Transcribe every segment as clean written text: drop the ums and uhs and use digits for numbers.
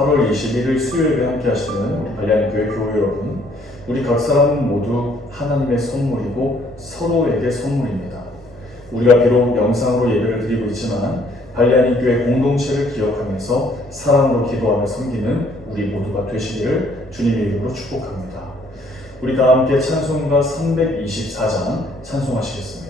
8월 21일 수요일에 함께 하시는 우리 발리안교회 교회 여러분, 우리 각 사람은 모두 하나님의 선물이고 서로에게 선물입니다. 우리가 비록 영상으로 예배를 드리고 있지만 발리안교회 공동체를 기억하면서 사랑으로 기도하며 섬기는 우리 모두가 되시기를 주님의 이름으로 축복합니다. 우리 다 함께 찬송가 324장 찬송하시겠습니다.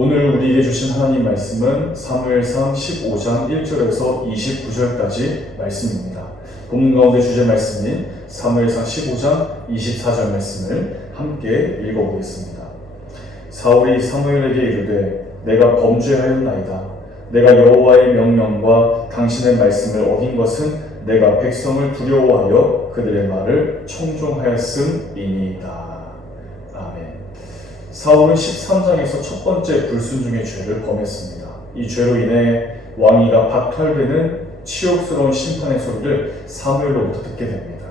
오늘 우리에게 주신 하나님 말씀은 사무엘상 15장 1절에서 29절까지 말씀입니다. 본문 가운데 주제 말씀인 사무엘상 15장 24절 말씀을 함께 읽어보겠습니다. 사울이 사무엘에게 이르되 내가 범죄하였나이다. 내가 여호와의 명령과 당신의 말씀을 어긴 것은 내가 백성을 두려워하여 그들의 말을 청종하였음이니이다. 사울은 13장에서 첫 번째 불순종의 죄를 범했습니다. 이 죄로 인해 왕위가 박탈되는 치욕스러운 심판의 소리를 사무엘로부터 듣게 됩니다.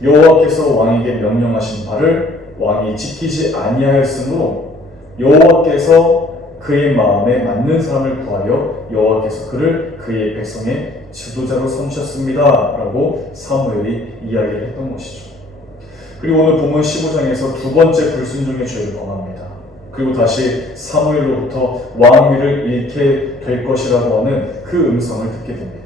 여호와께서 왕에게 명령하신 바를 왕이 지키지 아니하였으므로 여호와께서 그의 마음에 맞는 사람을 구하여 여호와께서 그를 그의 백성의 지도자로 삼으셨습니다 라고 사무엘이 이야기를 했던 것이죠. 그리고 오늘 본문 15장에서 두 번째 불순종의 죄를 범합니다. 그리고 다시 사무엘로부터 왕위를 잃게 될 것이라고 하는 그 음성을 듣게 됩니다.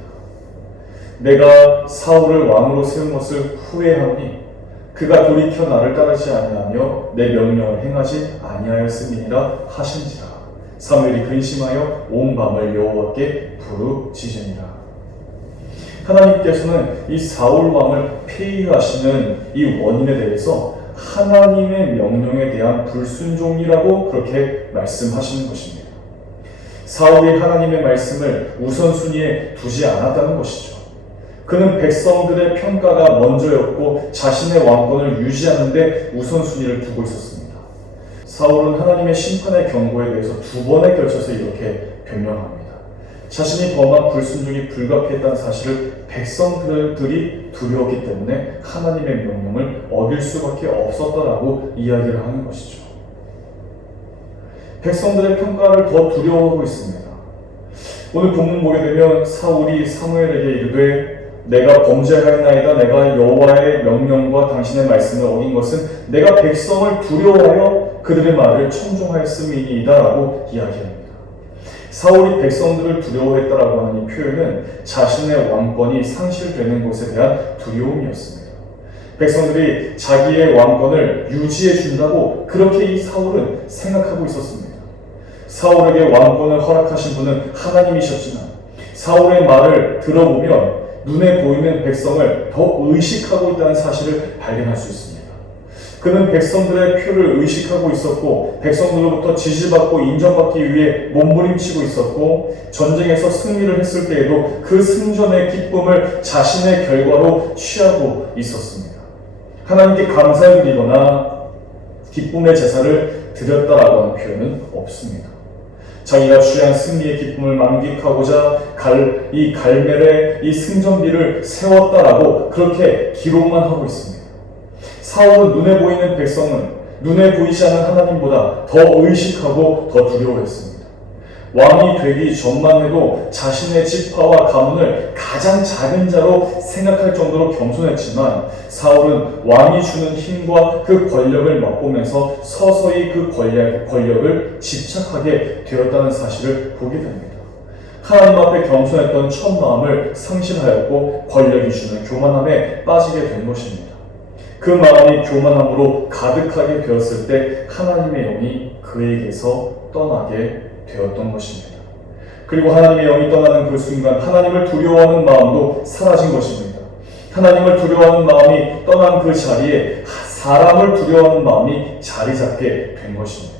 내가 사울을 왕으로 세운 것을 후회하노니 그가 돌이켜 나를 따르지 아니하며 내 명령을 행하지 아니하였음이니라 하신지라. 사무엘이 근심하여 온 밤을 여호와께 부르짖으니라. 하나님께서는 이 사울 왕을 폐위하시는 이 원인에 대해서 하나님의 명령에 대한 불순종이라고 그렇게 말씀하시는 것입니다. 사울이 하나님의 말씀을 우선순위에 두지 않았다는 것이죠. 그는 백성들의 평가가 먼저였고 자신의 왕권을 유지하는 데 우선순위를 두고 있었습니다. 사울은 하나님의 심판의 경고에 대해서 두 번에 걸쳐서 이렇게 변명합니다. 자신이 범한 불순종이 불가피했다는 사실을 백성들이 두려웠기 때문에 하나님의 명령을 어길 수밖에 없었다라고 이야기를 하는 것이죠. 백성들의 평가를 더 두려워하고 있습니다. 오늘 본문 보게 되면 사울이 사무엘에게 이르되 내가 범죄하였나이다. 내가 여호와의 명령과 당신의 말씀을 어긴 것은 내가 백성을 두려워하여 그들의 말을 청종하였음이니이다 라고 이야기합니다. 사울이 백성들을 두려워했다라고 하는 이 표현은 자신의 왕권이 상실되는 것에 대한 두려움이었습니다. 백성들이 자기의 왕권을 유지해 준다고 그렇게 이 사울은 생각하고 있었습니다. 사울에게 왕권을 허락하신 분은 하나님이셨지만 사울의 말을 들어보면 눈에 보이는 백성을 더 의식하고 있다는 사실을 발견할 수 있습니다. 그는 백성들의 표를 의식하고 있었고 백성들로부터 지지받고 인정받기 위해 몸부림치고 있었고 전쟁에서 승리를 했을 때에도 그 승전의 기쁨을 자신의 결과로 취하고 있었습니다. 하나님께 감사를 드리거나 기쁨의 제사를 드렸다라고 하는 표현은 없습니다. 자기가 취한 승리의 기쁨을 만끽하고자 이 갈멜의 이 승전비를 세웠다라고 그렇게 기록만 하고 있습니다. 사울은 눈에 보이는 백성은 눈에 보이지 않는 하나님보다 더 의식하고 더 두려워했습니다. 왕이 되기 전만 해도 자신의 지파와 가문을 가장 작은 자로 생각할 정도로 겸손했지만 사울은 왕이 주는 힘과 그 권력을 맛보면서 서서히 그 권력을 집착하게 되었다는 사실을 보게 됩니다. 하나님 앞에 겸손했던 첫 마음을 상실하였고 권력이 주는 교만함에 빠지게 된 것입니다. 그 마음이 교만함으로 가득하게 되었을 때 하나님의 영이 그에게서 떠나게 되었던 것입니다. 그리고 하나님의 영이 떠나는 그 순간 하나님을 두려워하는 마음도 사라진 것입니다. 하나님을 두려워하는 마음이 떠난 그 자리에 사람을 두려워하는 마음이 자리 잡게 된 것입니다.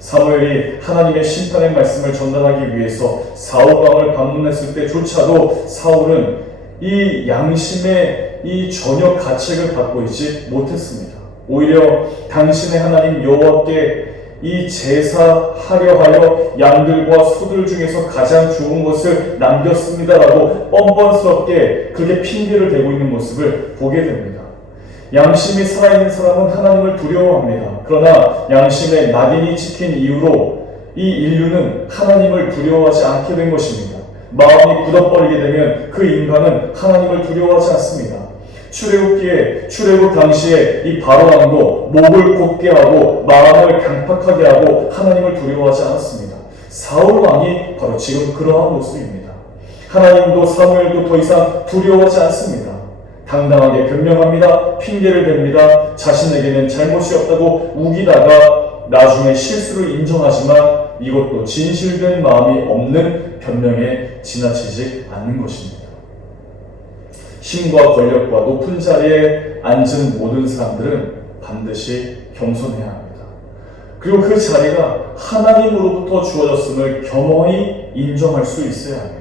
사무엘이 하나님의 심판의 말씀을 전달하기 위해서 사울 왕을 방문했을 때조차도 사울은 이 양심의 이 전혀 가책을 받고 있지 못했습니다. 오히려 당신의 하나님 여호와께 이 제사하려 하여 양들과 소들 중에서 가장 좋은 것을 남겼습니다라고 뻔뻔스럽게 그렇게 핑계를 대고 있는 모습을 보게 됩니다. 양심이 살아있는 사람은 하나님을 두려워합니다. 그러나 양심의 낙인이 찍힌 이후로 이 인류는 하나님을 두려워하지 않게 된 것입니다. 마음이 굳어버리게 되면 그 인간은 하나님을 두려워하지 않습니다. 출애굽 당시에 이 바로왕도 목을 곧게 하고 마음을 강팍하게 하고 하나님을 두려워하지 않았습니다. 사울 왕이 바로 지금 그러한 모습입니다. 하나님도 사무엘도 더 이상 두려워하지 않습니다. 당당하게 변명합니다. 핑계를 댑니다. 자신에게는 잘못이 없다고 우기다가 나중에 실수를 인정하지만 이것도 진실된 마음이 없는 변명에 지나치지 않는 것입니다. 힘과 권력과 높은 자리에 앉은 모든 사람들은 반드시 겸손해야 합니다. 그리고 그 자리가 하나님으로부터 주어졌음을 겸허히 인정할 수 있어야 합니다.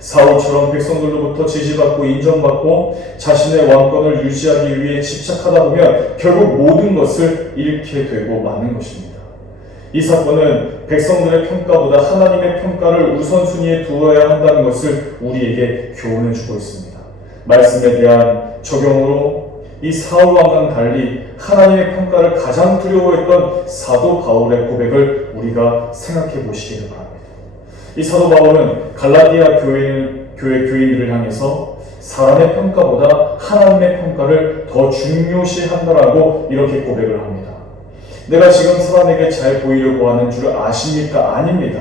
사울처럼 백성들로부터 지지받고 인정받고 자신의 왕권을 유지하기 위해 집착하다 보면 결국 모든 것을 잃게 되고 마는 것입니다. 이 사건은 백성들의 평가보다 하나님의 평가를 우선순위에 두어야 한다는 것을 우리에게 교훈해 주고 있습니다. 말씀에 대한 적용으로 이 사울 왕과는 달리 하나님의 평가를 가장 두려워했던 사도 바울의 고백을 우리가 생각해 보시기를 바랍니다. 이 사도 바울은 갈라디아 교회 교인들을 향해서 사람의 평가보다 하나님의 평가를 더 중요시한다라고 이렇게 고백을 합니다. 내가 지금 사람에게 잘 보이려고 하는 줄 아십니까? 아닙니다.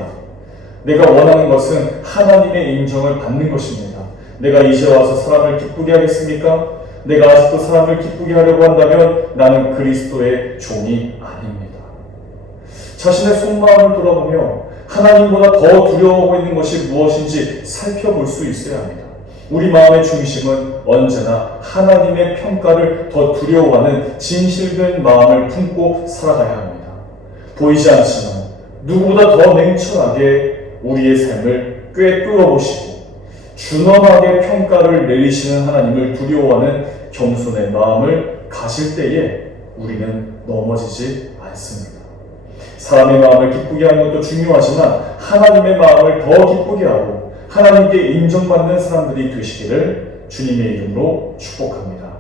내가 원하는 것은 하나님의 인정을 받는 것입니다. 내가 이제 와서 사람을 기쁘게 하겠습니까? 내가 아직도 사람을 기쁘게 하려고 한다면 나는 그리스도의 종이 아닙니다. 자신의 속마음을 돌아보며 하나님보다 더 두려워하고 있는 것이 무엇인지 살펴볼 수 있어야 합니다. 우리 마음의 중심은 언제나 하나님의 평가를 더 두려워하는 진실된 마음을 품고 살아가야 합니다. 보이지 않지만 누구보다 더 냉철하게 우리의 삶을 꿰뚫어 보시고 준엄하게 평가를 내리시는 하나님을 두려워하는 겸손의 마음을 가질 때에 우리는 넘어지지 않습니다. 사람의 마음을 기쁘게 하는 것도 중요하지만 하나님의 마음을 더 기쁘게 하고 하나님께 인정받는 사람들이 되시기를 주님의 이름으로 축복합니다.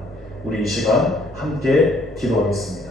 우리 이 시간 함께 기도하겠습니다.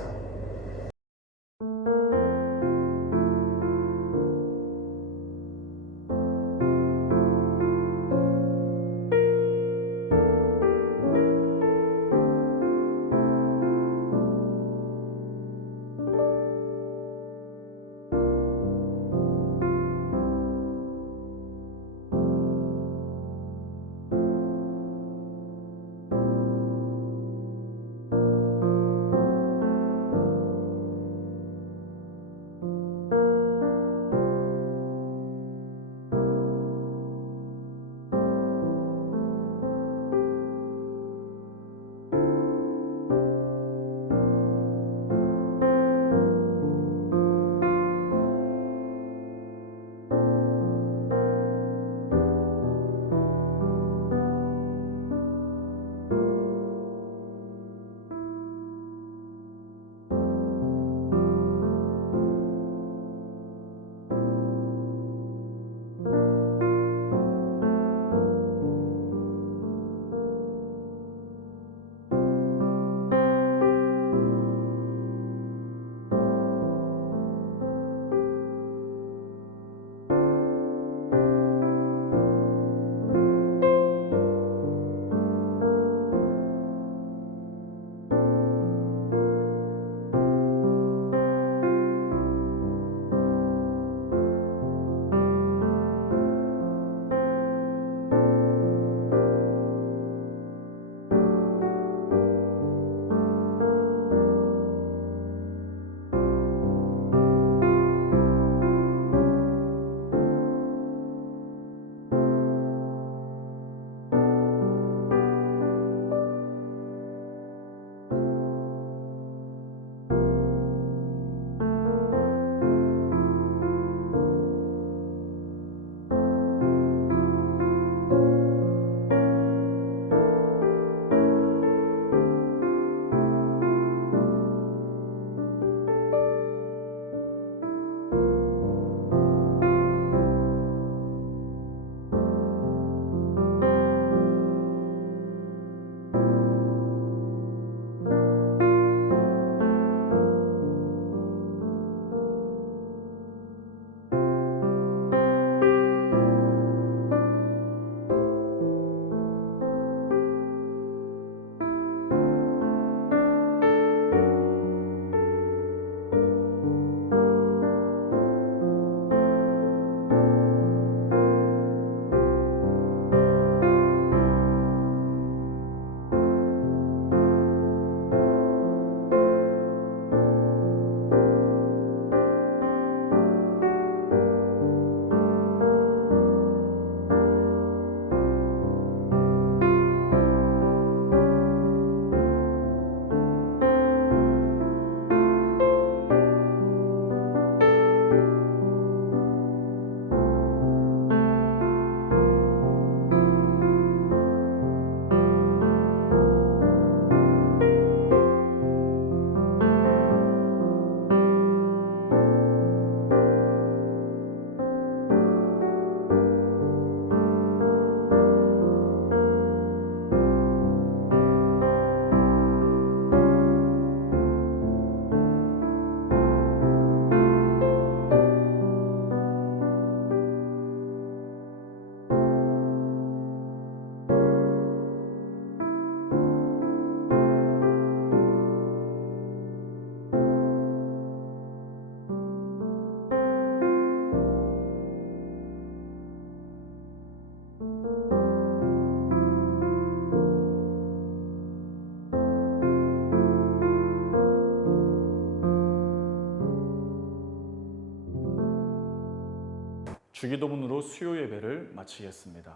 주기도문으로 수요 예배를 마치겠습니다.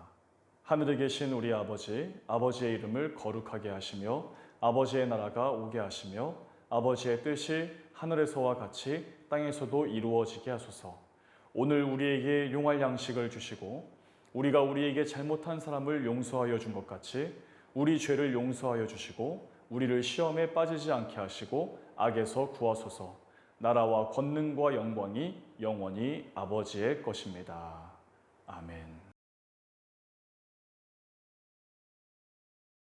하늘에 계신 우리 아버지, 아버지의 이름을 거룩하게 하시며 아버지의 나라가 오게 하시며 아버지의 뜻이 하늘에서와 같이 땅에서도 이루어지게 하소서. 오늘 우리에게 용할 양식을 주시고 우리가 우리에게 잘못한 사람을 용서하여 준 것 같이 우리 죄를 용서하여 주시고 우리를 시험에 빠지지 않게 하시고 악에서 구하소서. 나라와 권능과 영광이 영원히 아버지의 것입니다. 아멘.